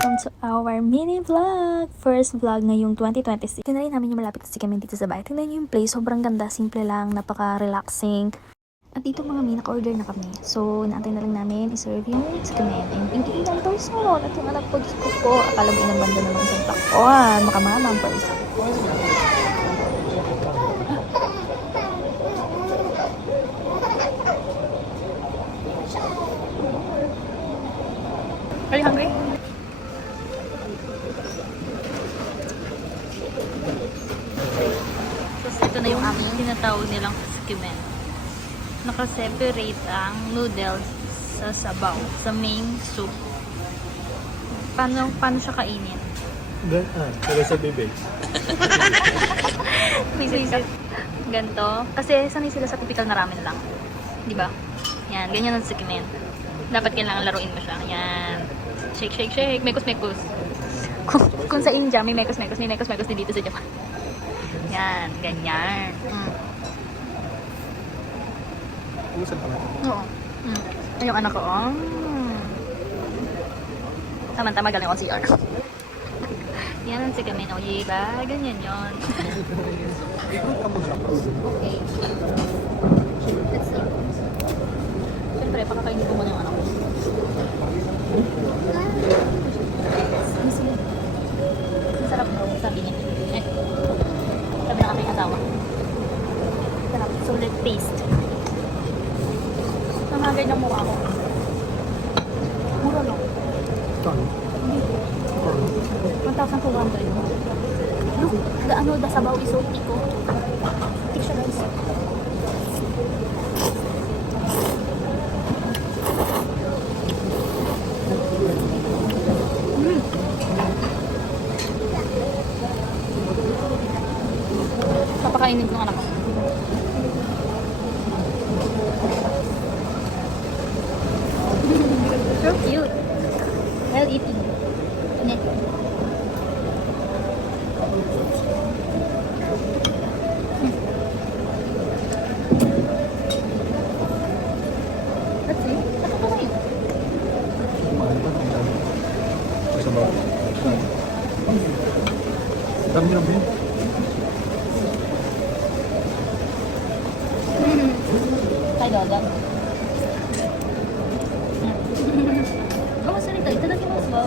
welcome to our mini vlog! First vlog ngayong 2026. Tingnan namin yung malapit na kami dito sa bahay. Tingnan nyo yung place, sobrang ganda, simple lang, napaka-relaxing. At dito mga may naka-order na kami. So, inaantay na lang namin i-serve yung sikamen. And thank you ilang person. At yung anak ko, Diyos ko po, akala mo inang banda na ng isang takon. Makamamang person. Are you hungry? Tapos ito na yung aming tinatawag nilang skimen. Nakaseparate ang noodles sa sabaw, sa main soup. Paano siya kainin? Pero sa bibig. Ganto. Kasi sanay sila sa typical na ramen lang. Di ba? Yan, ganyan ang skimen. Dapat kailangan laruin mo siya. Yan. Shake, shake, shake. Mekos, mekos. Kung sa India, may mekos, mekos. May mekos, mekos din dito sa Japan. Yan, ganyan. Usan pa lang. Oo. Yung anak ko, Tama-tama galing ako CR. Yan ang skimen. O, diba? Ganyan yun. Okay. Let's see. Siyempre, pakakainin ko muna yung anak ko. Masarap daw, sabi niya. Sabi ng aking asawa. Sarap. So, let's taste. Namagay ng mukha ko. Mura lang. 1,200. Look, the sabaw is so thick. Thick siya, guys. Papakainin ko ng anak ko. So cute. Well eating. Net. Let's see. Ano pa kayo? Sa bawah. Dami na ba yun? Tayo agad. Oh, sorry tayo. Itadakimasu ba?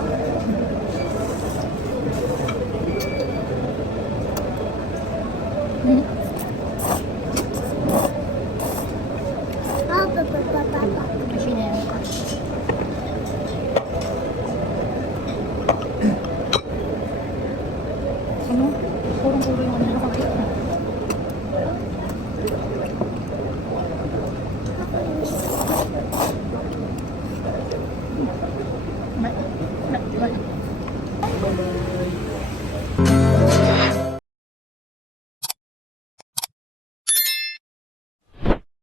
Machine yan.